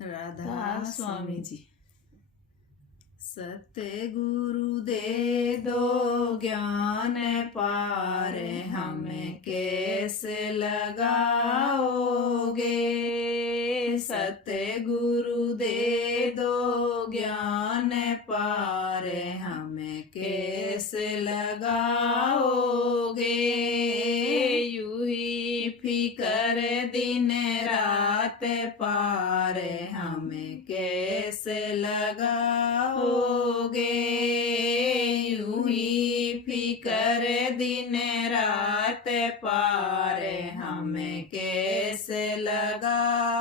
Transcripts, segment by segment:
राधा स्वामी जी। सतगुरु दे दो ज्ञान पार, हमें कैसे लगाओगे। सतगुरु दे दो ज्ञान पार, हमें कैसे लगाओगे। यूं ही फिकर दिन रात पार, हमें कैसे लगाओगे। यूं ही फिकर दिन रात पार, हमें कैसे लगाओगे।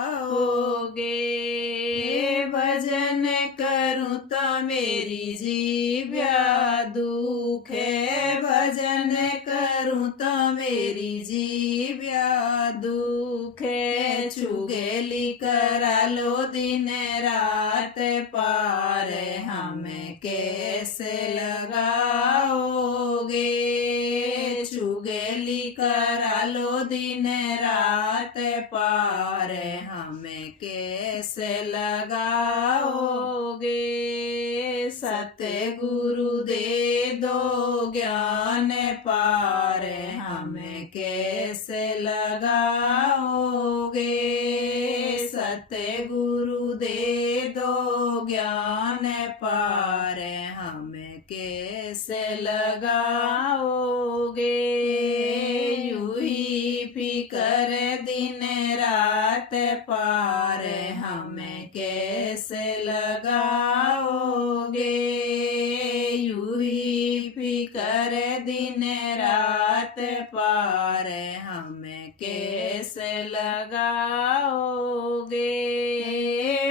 भजन करूं तो मेरी जीव्या दुख है, भजन करूं तो मेरी जीव्या दुख है। चुगली करा लो दिन रात पार, हमें कैसे लगाओगे। चुगली करा लो दिन रात पार, हमें कैसे लगाओगे। सतगुरु दे दो ज्ञान पार, हमें कैसे लगाओगे। सतगुरु दे दो ज्ञान पार, हमें कैसे लगाओगे। यूं ही फिकर दिन रात पार, हमें कैसे लगाओगे। यूं ही फिकर दिन रात पार, हमें कैसे लगाओगे।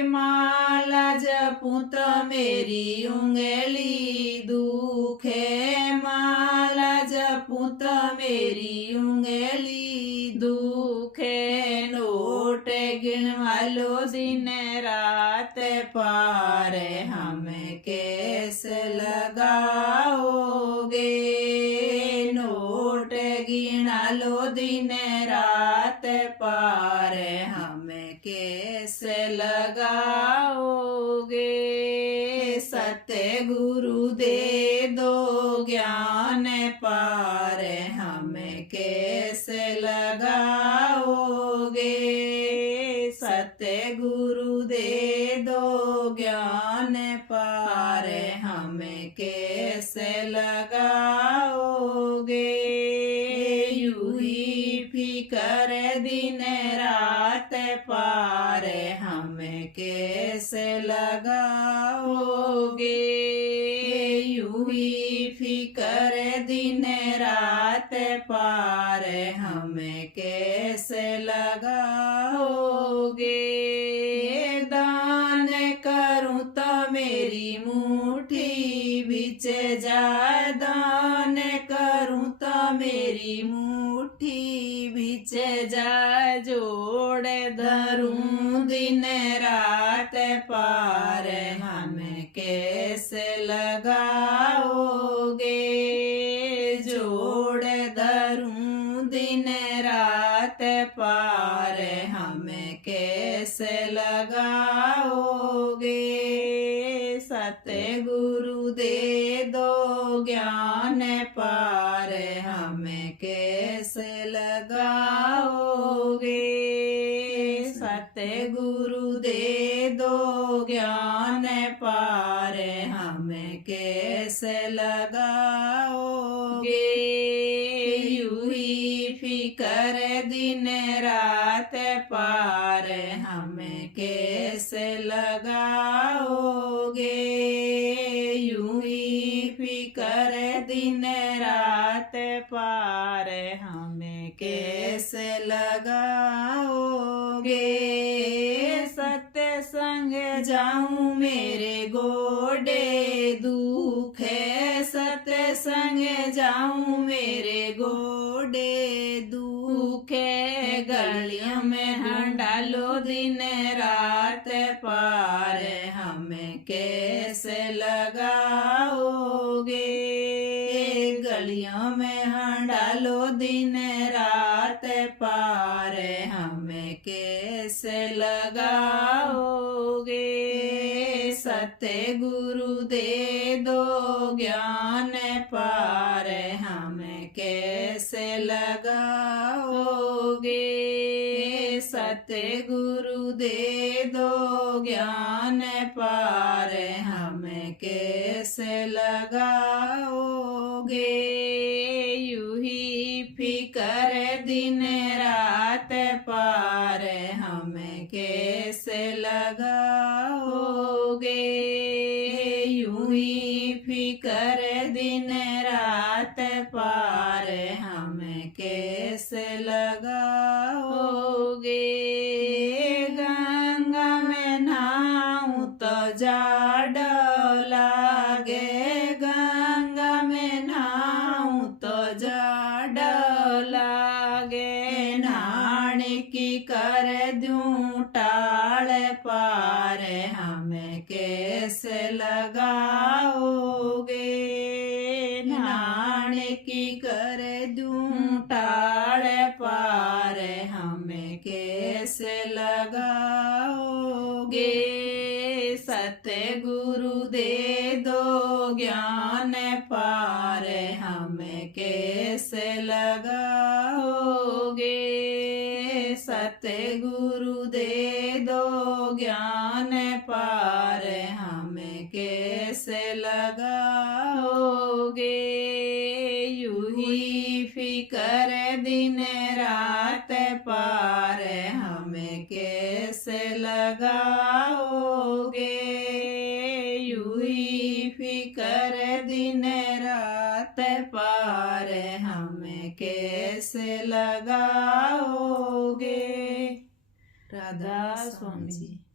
माला जपूं तो मेरी उंगली दुख है, माला जपूं तो मेरी उंगली दुख है। नोट गिनवा लो दिन रात पार, हमें कैसे लगाओगे। नोट गिना लो दिन रात पार, हमें कैसे लगाओगे। सतगुरु दे दो ज्ञान पार, हमें कैसे लगाओगे। सतगुरु दे दो ज्ञान पार, हमें कैसे लगाओगे। यूं ही फिकर दिन रात पार, हमें कैसे लगाओगे। यूं ही फिकर दिन रात पार, हमें कैसे लगाओगे। दान करूं तो मेरी मुट्ठी बिच जाए, दान करूं तो मेरी मुट्ठी बिच जाए। जोड़ धरूं दिन रात पार, हमें कैसे लगाओगे। जोड़ धरूं दिन रात पार, हमें कैसे लगाओगे। सतगुरु दे दो ज्ञान पार, हमें कैसे लगाओगे। सतगुरु दे दो ज्ञान पार, हमें कैसे लगाओगे। यूं ही फिकर दिन रात पार, हमें कैसे लगाओगे। यूं ही फिकर दिन रात पार, हमें कैसे लगाओगे। सत्संग जाऊं मेरे गोडे दुख है, सत्संग जाऊं मेरे गोडे दुख है। गलियों में हंडालो दिन रात पार, हमें कैसे लगाओगे। गलियों में हंडालो दिन रात पार, हमें के कैसे लगाओगे। सतगुरु दे दो ज्ञान पार हमें कैसे लगाओगे। सतगुरु दे दो ज्ञान पार हमें कैसे लगाओगे। यूं ही फिकर दिन रात पार हमें कैसे लगाओगे। यूं ही फिकर दिन रात पार हमें कैसे लगाओगे। गंगा में नहाऊं तो जाड़ लागे। गंगा में नहाऊं तो जाड़ लागे। नहान की कर दूं टाल पार हमें कैसे लगाओगे। नहान की कर दूं टाल पार हमें कैसे लगाओगे। सतगुरु दे दो ज्ञान पार हमें कैसे लगाओगे। सतगुरु दे दो ज्ञान पार हमें कैसे लगाओगे। यूं ही फिकर दिन रात पार हमें कैसे लगाओगे। यूं ही फिकर दिन रात पार हमें कैसे लगाओगे। राधा स्वामी जी।